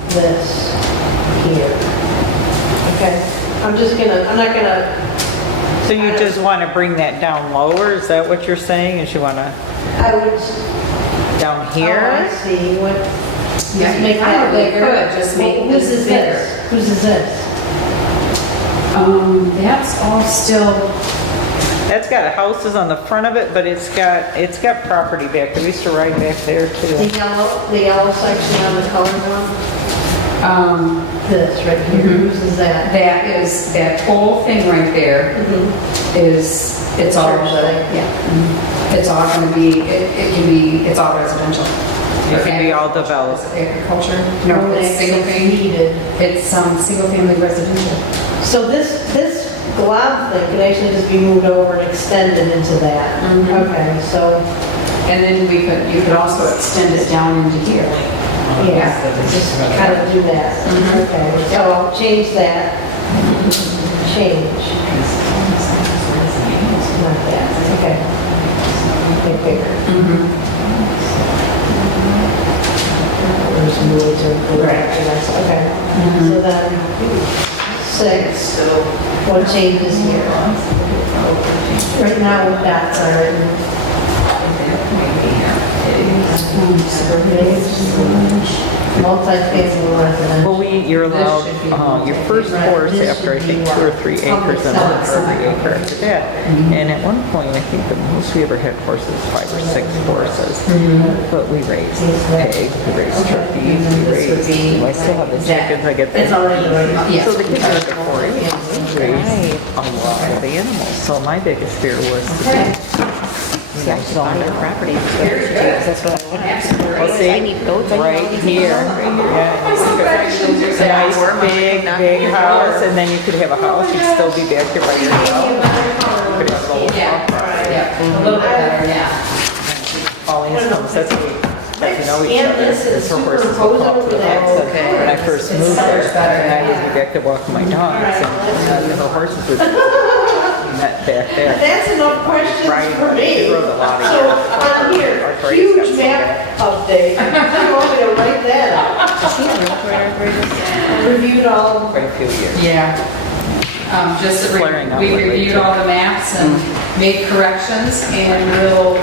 this here. Okay. I'm not gonna, So you just want to bring that down lower? Is that what you're saying? Is you want to I would, down oh, here? I see, what, Yeah, just make you that probably bigger. could, just make Well, this whose is bigger. this? Whose is this? That's all still, That's got houses on the front of it, but it's got property back there. We used to ride back there The too. yellow section on the colored one? This right here, whose is that? that is, that whole thing right there is, it's all, yeah. It's all gonna be, it can be, it's all residential. It can be all developed. Agriculture? No, it's single family. Needed. It's single family residential. So this glob thing could actually just be moved over and extended into that? Okay, so, And then you could also extend it down into here. yeah, just kind of do that. Okay, so I'll change that. Change. Not that, okay. Make bigger. There's more to include. Okay. So then, 6, what changes here? Right now, what dots are in? Multi-family residential. Well, you're allowed, your first horse after I think 2 or 3 acres and then for every acre after that. And at one point, I think the most we ever had horses, 5 or 6 horses. But we raised pigs, we raised turkeys, we raised, I still have the chickens, I get It's that. already right. So the kids are the 4-H, raised a lot of animals. So my biggest fear was See, I should buy their property. That's what I want to ask. well, see, I need goats. I need all right these here, animals. yeah, it's a nice big house, and then you could have a house, you'd still be back here by yourself. You could have a little Yeah, a little bit better, yeah. Pauline comes, that's how we got to know each other. And this is It's her horses will come up to the house, and when I first moved there, and I would be back to walking my dogs, and her horses would met back there. That's enough questions Right. for me. She wrote a lot of So on here, arthritis huge got so map update. You want me to write that up? Reviewed all, Quite a few years. Yeah. Just that Flaring up we lately, reviewed too. all the maps and made corrections, and we'll,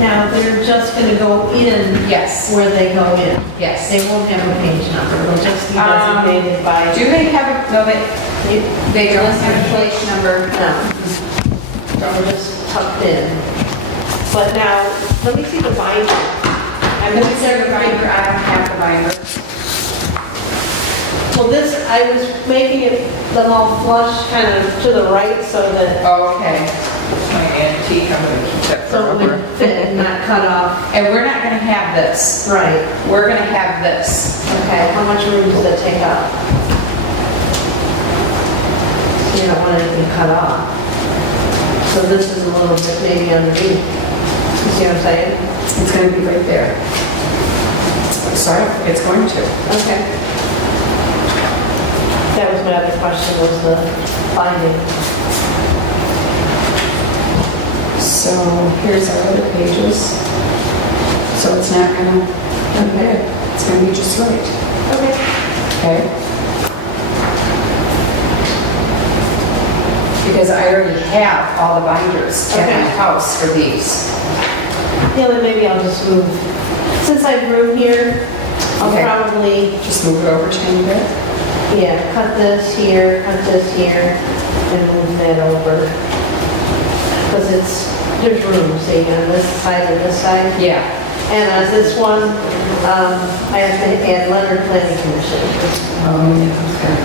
Now, they're just gonna go in. Yes. Where they go in. yes. They won't have a page number, they'll just be designated by. Do they have a, no, they don't have a page number. No. They're just tucked in. But now, let me see the binder. I'm Let gonna me see the binder, I don't have the binder. Well, this, I was making it, them all flush kind of to the right so that, Oh, okay. My antique, I'm gonna keep that so it forever. would fit and not cut off. And we're not gonna have this. Right. We're gonna have this. Okay, how much room does that take up? You don't want anything cut off. So this is a little bit maybe underneath. You see what I'm saying? It's gonna be right there. So I don't think it's going to. Okay. That was my other question, was the binding. So here's our other pages. So it's not gonna, okay, it's gonna be just right. Okay. Okay? Because I already have all the binders at my Okay. house for these. Yeah, then maybe I'll just move. Since I grew here, I'll Okay. probably, Just move it over a tiny bit. yeah, cut this here, and move that over. Because there's room, see, on this side and this side. Yeah. And on this one, I have to add Leonard Planning Commission. Oh, yeah, okay.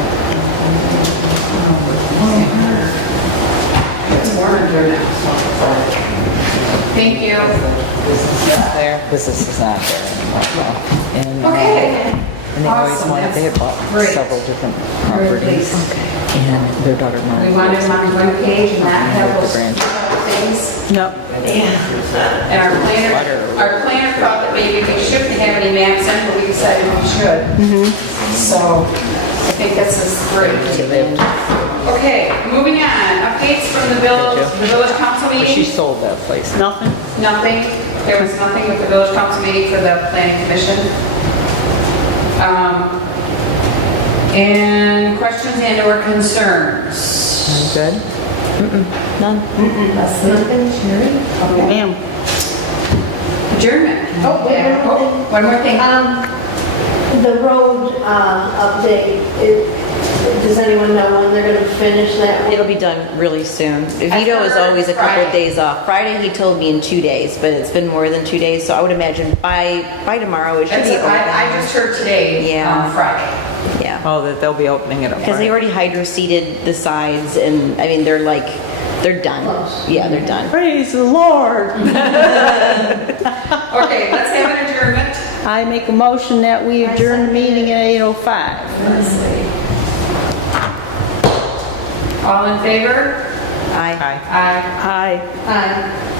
It's warmer there now. Thank you. This is not there, this is not there anymore. And, Okay. And they always Awesome, wanted, they had bought great. several different Very properties. pleased. And their daughter We Marty. wanted them on one page and not have those The branch. things. No. And our planner thought that maybe we shouldn't have any maps in, but we decided we should. So I think this is great. Okay, moving on. Updates from the village council She meeting? sold that place. Nothing? Nothing. There was nothing with the village council meeting for the planning commission. And questions and or concerns? Good? None? Nothing, Sherry? Okay. Ma'am. Adjournment. Oh, wait, Yeah. one more thing. One more thing. The road update, does anyone know when they're gonna finish that one? It'll be done really soon. Vito is always a couple of days off. Friday, he told me in 2 days, but it's been more than 2 days, so I would imagine by tomorrow it should That's be what I open. just heard today, Yeah. Friday. Yeah. Oh, that they'll be opening it up. Because they already hydro-seeded the sides and, I mean, they're done. Yeah, they're done. Praise the Lord. Okay, let's have an adjournment. I make a motion that we adjourn the meeting at 8:05. All in favor? Aye. Hi. Aye. Aye. Aye.